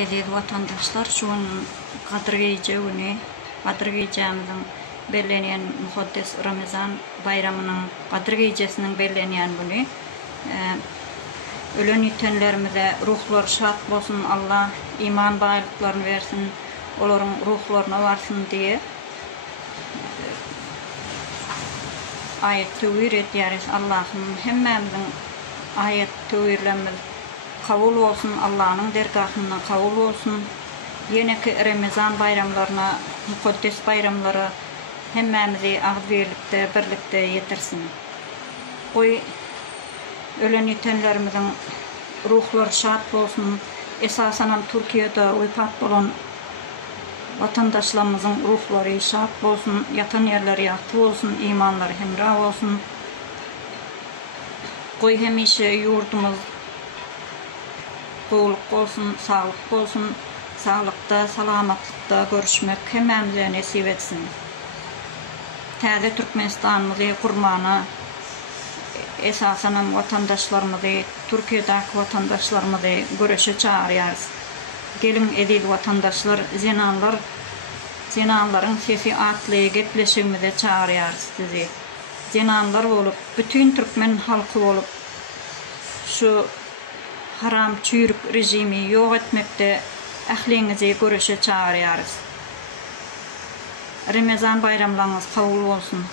Aziz vatandaşlar, şu an Kadir Gecesi, Kadir Gecemizin belirlenen mukaddes Ramazan bayramının Kadir Gecesinin belirlenen günü. Ölen itenlerimize ruhlar şad olsun, Allah iman baylıklarını versin, onların ruhlarına varsın diye ayet tevhir ediyoruz. Allah'ın hemmemizin ayet tevhirlerimiz kabul olsun, Allah'ın dergahına kabul olsun. Yeneki Ramazan bayramlarına, mukaddes bayramlara hemmemizi birlikte yetirsin. Oy ölen itenlerimizin ruhları şad olsun. Esasen Türkiye'de vefat olan vatandaşlarımızın ruhları şad olsun, yatan yerleri yaktı olsun, imanları hemrah olsun. Koy hemişe yurdumuz bolluk olsun, sağlık olsun, sağlıkta, salamatlıkta görüşmek hemmemize nasip etsin. Təze Türkmenistan'ımızı kurmanı, esasen vatandaşlarımızı, Türkiye'deki vatandaşlarımızı görüşe çağırıyoruz. Gelin edil vatandaşlar, zinanların sesi atlığı getleşimize çağırıyoruz sizi. Zinanlar olup, bütün Türkmen halkı olup, şu haram çürük rejimi yok etmekte ahlinizi görüşe çağırıyoruz. Ramazan bayramlarınız kabul olsun.